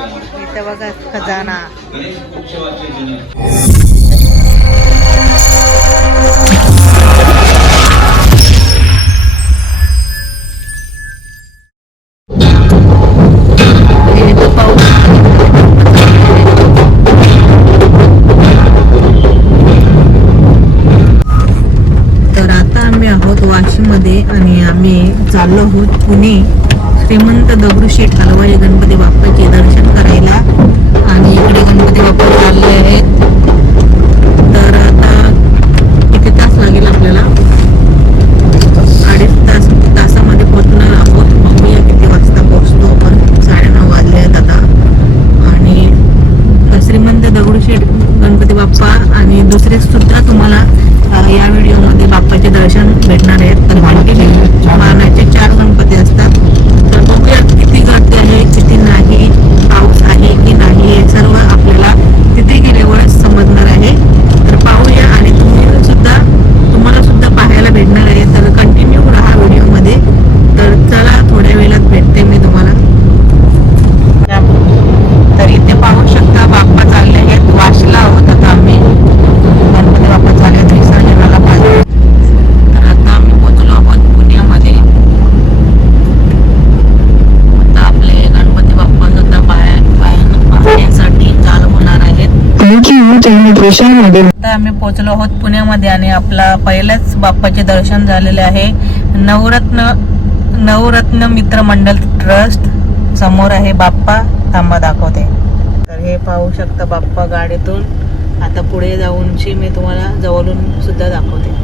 इथं बघा खजाना. तर आता आम्ही आहोत वाशीमध्ये आणि आम्ही चाललो आहोत पुणे श्रीमंत दगडूशेठ हलवाई गणपती बाप्पाचे दर्शन करायला. आणि इकडे गणपती बाप्पा चालले आहेत. तर आता किती तास लागेल आपल्याला? 2.5 तासामध्ये पोहोचणार आहोत. बघूया किती वाजता पोहोचतो आपण. 9:30 वाजले आहेत आता. आणि श्रीमंत दगडूशेठ गणपती बाप्पा आणि दुसरे सुद्धा तुम्हाला या व्हिडिओमध्ये बाप्पाचे दर्शन भेटणार आहेत. तर कंटिन्यू मानाचे 4 गणपती असतात. तर बघूया किती गर्दी आहे किती नाही, पाऊस आहे की नाही, हे सर्व आपल्याला तिथे गेल्यावर समजणार आहे. तर पाहूया आणि तुम्हाला सुद्धा पाहायला भेटणार आहे. तर कंटिन्यू राहा व्हिडिओमध्ये. तर चला थोड्या वेळात भेटते मी तुम्हाला. तर इथे पाहू शकता बाप्पा चालले आहेत. वाशीला आहोत आता आम्ही. गणपती बाप्पा चालले आहेत विसर्जनाला पाहिजे. तर आता आम्ही पोहोचलो आहोत पुण्यामध्ये. आता आपले गणपती बाप्पा सुद्धा पाहण्यासाठी चालू होणार आहेत. आता आम्ही पोहोचलो आहोत पुण्यामध्ये आणि आपला पहिल्याच बाप्पाचे दर्शन झालेले आहे. नवरत्न मित्र मंडळ ट्रस्ट समोर आहे बाप्पा. थांबा दाखवते. तर हे पाहू शकता बाप्पा गाडीतून. आता पुढे जाऊनची मी तुम्हाला जवळून सुद्धा दाखवते.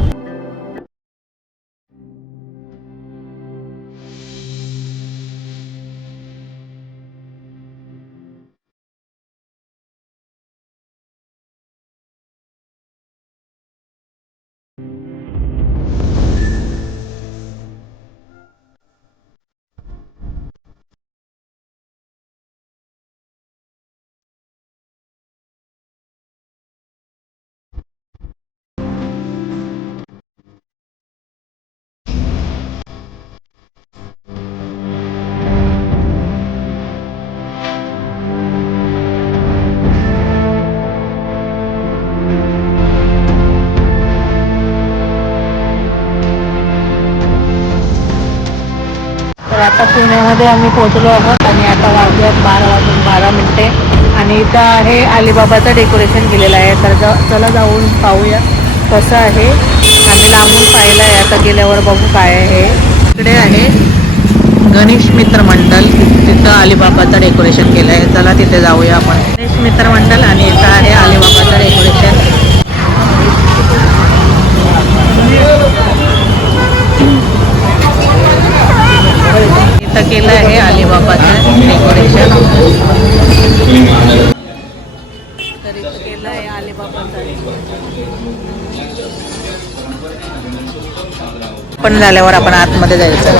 तर आता पुण्यामध्ये आम्ही पोहोचलो आहोत आणि आता वाजल्यात 12:12 आणि इथं आहे अलिबाबाचं डेकोरेशन केलेलं आहे. तर चला जाऊन पाहूया कसं आहे. आम्ही लांबून पाहिलं आहे. आता गेल्यावर बघू काय आहे. इकडे आहे गणेश मित्र मंडळ. तिथं अलिबाबाचं डेकोरेशन केलं आहे. चला तिथे जाऊया आपण. गणेश मित्र मंडळ आणि इथं आहे अलिबाबाचं डेकोरेशन. इथं केलं आहे अलिबाबाचं डेकोरेशन. तर इथं केलं आहे अलिबाबाचं. पण झाल्यावर आपण आतमध्ये जायचं.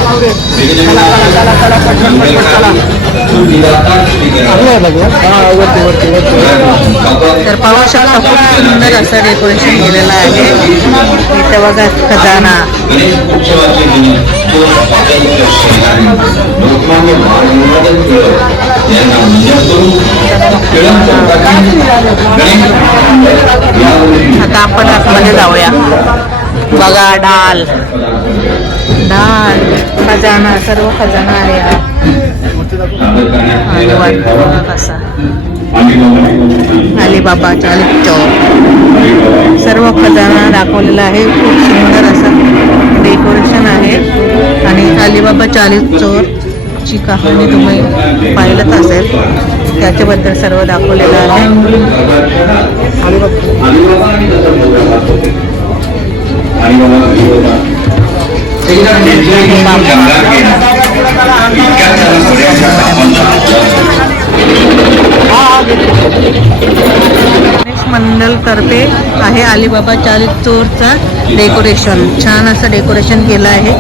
तर पाहू शकता खूप सुंदर असं डेकोरेशन केलेलं आहे. इथे बघा खजाना. आता आपण आतमध्ये जाऊया. बघा डाल खजाना, सर्व खजाना आहे. आणि कसा अलिबाबा चालीस चोर सर्व खजाना दाखवलेला आहे. खूप सुंदर असं डेकोरेशन आहे. आणि अलिबाबा चालीस चोर ची कहाणी तुम्ही पाहिलंच असेल. त्याच्याबद्दल सर्व दाखवलेलं आहे. गणेश मंडळ तर्फे आहे अलिबाबा चालीस चोरचा डेकोरेशन. छान असं डेकोरेशन केलं आहे.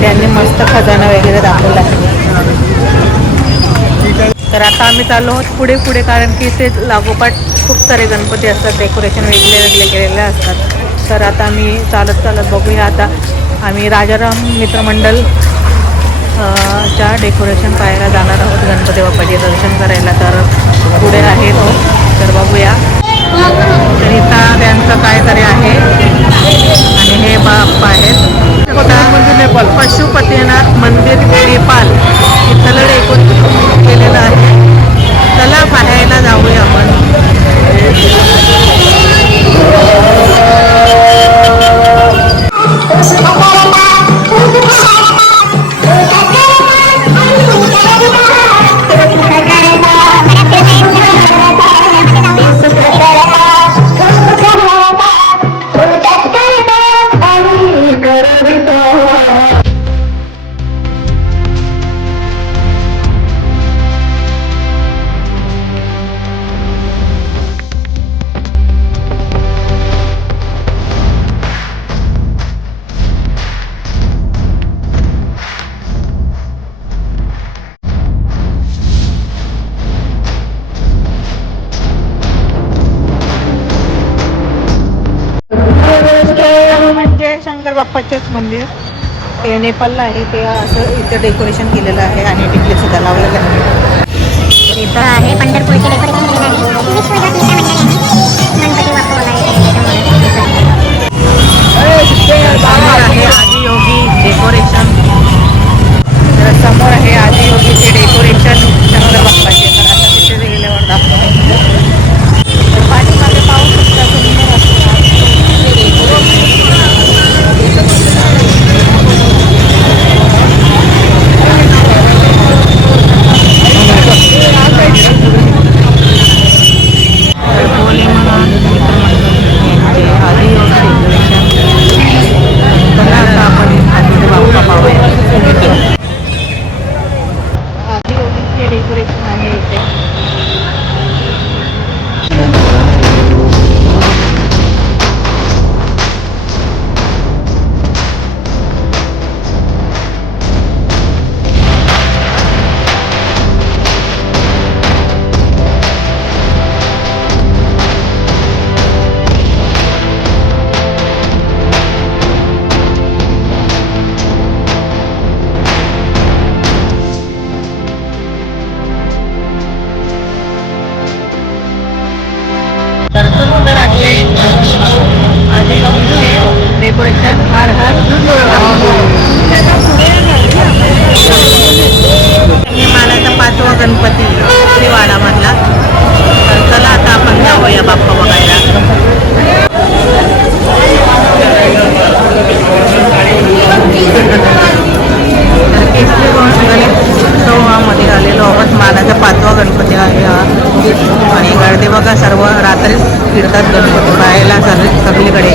त्यांनी मस्त खजाना वगैरे दाखवला आहे. तर आता आम्ही चाललो आहोत पुढे कारण की ते लागोपाठ खूप सारे गणपती असतात. डेकोरेशन वेगळे केलेले असतात. तर आता आम्ही चालत बघूया. आता आम्ही राजाराम मित्रमंडळ च्या डेकोरेशन पाहायला जाणार आहोत गणपती बाप्पाचे दर्शन करायला. तर पुढे आहे तो, तर बघूया. तर इथं त्यांचं काहीतरी आहे आणि हे बाप्पा आहेत. पशुपतीनाथ मंदिर नेपाल इथलं डेकोरेशन केलेलं आहे. चला पाहायला जाऊया आपण. म्हणजे शंकर बाप्पाचेच मंदिर ते नेपाळला आहे. ते असं इथं डेकोरेशन केलेलं आहे आणि टिकली सुद्धा लावलेलं आहे. इथं आहे पंढरपूरचे डेकोरेशन केलेलं आहे. समोर आहे आदियोगी डेकोरेशन. तर समोर आहे आदियोगीचे डेकोरेशन शंकर बाप्पाचे. तर आता तिथे गेल्यावर दाखवतो. पाठीमागे पाहू शकता सुंदर असं डेकोरेशन आहे इथे. डेकोरेशन हर मानाचा 5वा गणपती श्रीवाडामधला. तर चला आता आपण जाऊया बाप्पा बघायला. तर केसरी गणेशोत्सवामध्ये आलेलो आहोत. मानाचा 5वा गणपती आहे हा. आणि गर्दी बघा, सर्व रात्रीच फिरतात गणपती पाहायला सगळीकडे.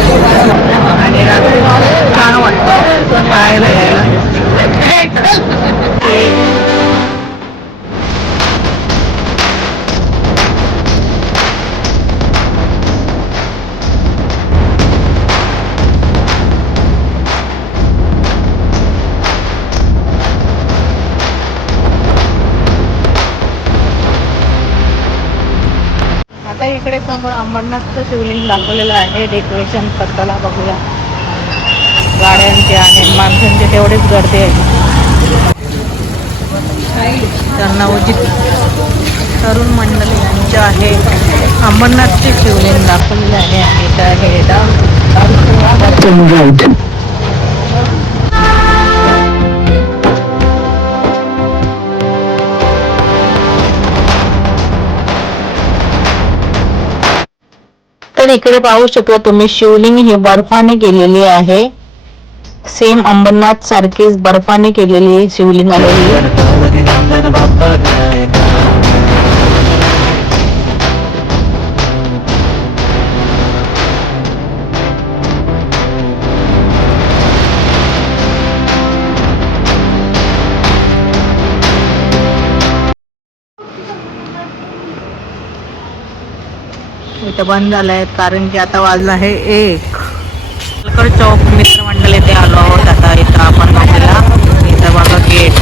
आणि रात्री छान वाटतं पाहायला यायला. आता इकडे समोर अंबरनाथचं शिवलिंग दाखवलेलं आहे. डेकोरेशन करताना बघूया. गाड्यांचे आणि माणसांचे तेवढेच गर्दी आहे. तर नवजित तरुण मंडळी यांचे आहे अंबरनाथचे शिवलिंग दाखवलेले आहे. आणि इथं आहे तर इकडे पाहू शकता तुम्ही शिवलिंग ही बर्फाने केलेली आहे. सेम अंबरनाथ सारखीच बर्फाने केलेली शिवलिंग आहे. इथं बंद झालंय कारण की आता वाजलं आहे 1. चौक मित्रमंडळ येथे आलो आहोत आता. इथं आपण बघायला इथं बघा गेट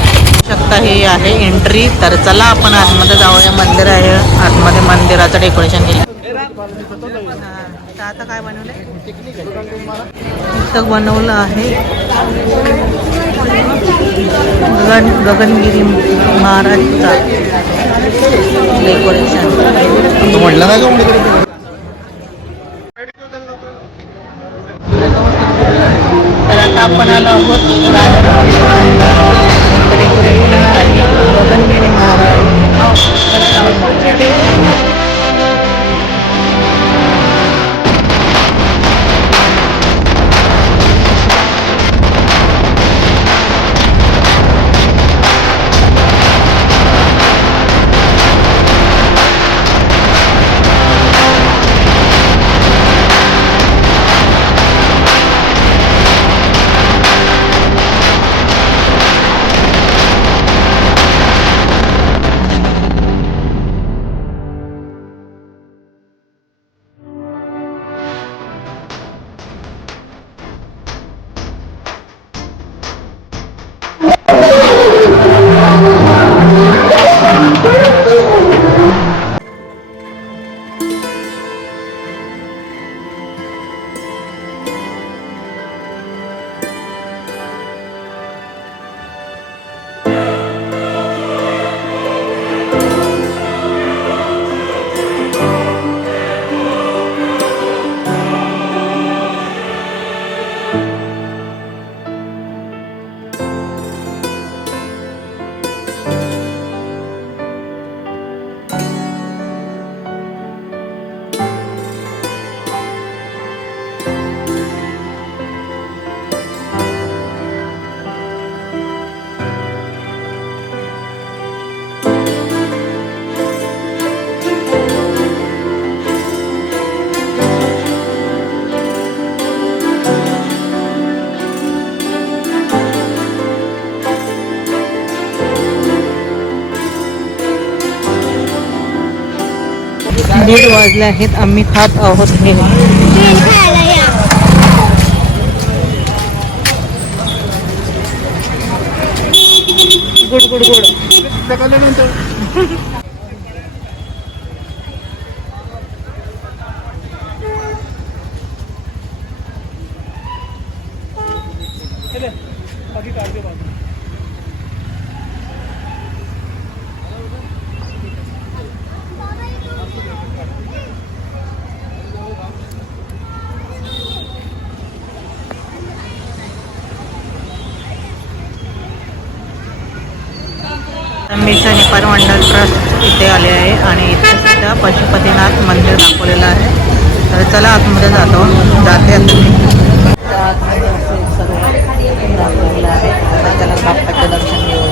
शकता हे आहे एंट्री. तर चला आपण आतमध्ये जाऊया. मंदिर आहे आतमध्ये, मंदिराचं डेकोरेशन केलं. तर आता काय बनवलंय? पुस्तक बनवलं आहे गगनगिरी महाराजचा डेकोरेशन. म्हटलं ना तर आता आपण आलो आहोत गगनगिरी महाराज. दीड वाजले आहेत. आम्ही खात आहोत हे good good good. Mission Nepal मंडळ ट्रस्ट इथे आले आहे आणि इथे सुद्धा पशुपतीनाथ मंदिर दाखवलेलं आहे. तर चला आतमध्ये जाते आता मी. आतमध्ये असं सर्व दाखवलेलं आहे. आता त्याला बाप्पाचं दर्शन घेऊ.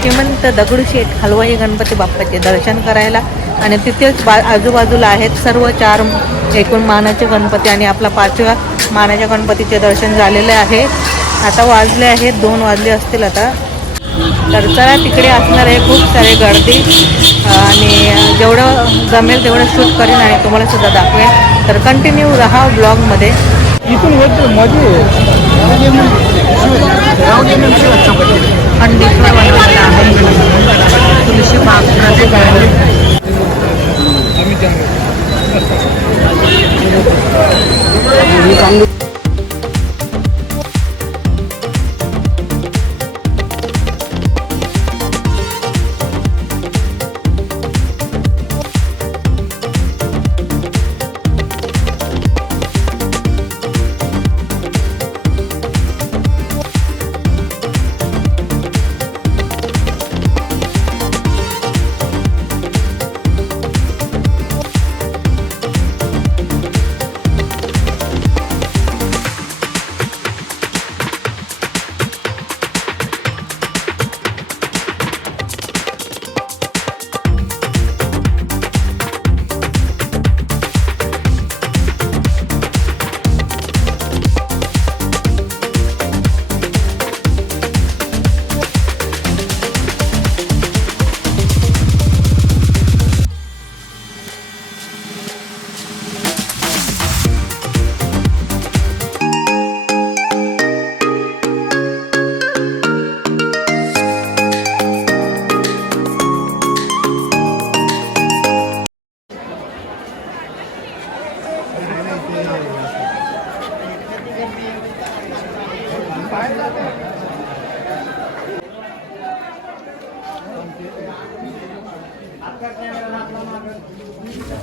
श्रीमंत दगडूशेठ हलवाई गणपती बाप्पाचे दर्शन करायला आणि तिथेच आजूबाजूला आहेत सर्व 4 एकूण मानाचे गणपती आणि आपला 5व्या मानाच्या गणपतीचे दर्शन झालेले आहे. आता वाजले आहेत 2 वाजले असतील आता. तर चला तिकडे असणार आहे खूप सारे गर्दी आणि जेवढं जमेल तेवढं शूट करेन आणि तुम्हाला सुद्धा दाखवेन. तर कंटिन्यू राहा ब्लॉगमध्ये. खंडेश्वर बनवलेला आहे तुळशी बाग.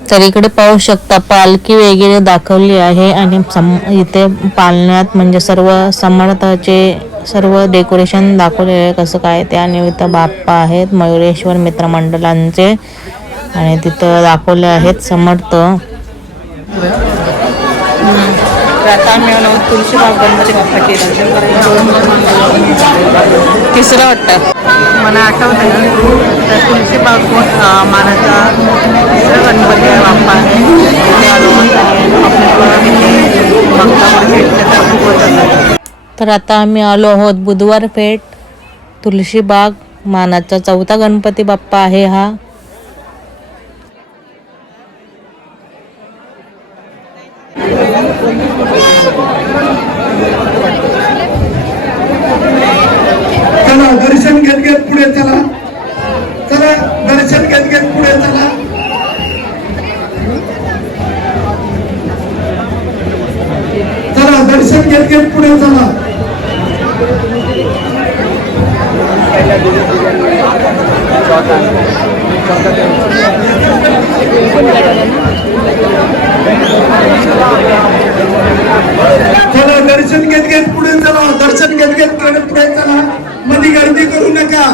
तर इकडे पाहू शकता पालखी वगैरे दाखवली आहे आणि इथे पालण्यात म्हणजे सर्व समर्थाचे सर्व डेकोरेशन दाखवले आहे कसं काय ते. आणि इथं बाप्पा आहेत मयुरेश्वर मित्रमंडळांचे आणि तिथं दाखवले आहेत समर्थ. आता आम्ही आलो तुळशीबाग गणपती बाप्पाचे दर्शन करायला. तिसरं वाटतं मला आठवत आहे तर तुळशीबाग मानाचा तिसरा गणपती बाप्पा आहे. तिथे आलो तर आता आम्ही आलो आहोत बुधवार पेठ तुळशीबाग मानाचा चौथा गणपती बाप्पा आहे हा. चला दर्शन घेत घेत पुढे चला. चला दर्शन घेत घेत पुढे चला. चला दर्शन घेत घेत पुढे चला. चला दर्शन घेत घेत पुढे चला. दर्शन घेत घेत पुढे चला. मध्ये गर्दी करू नका.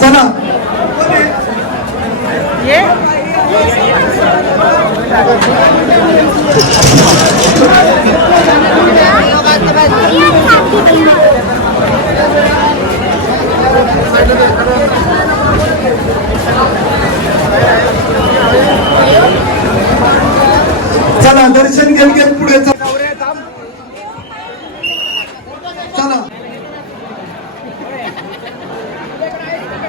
चला Yeah.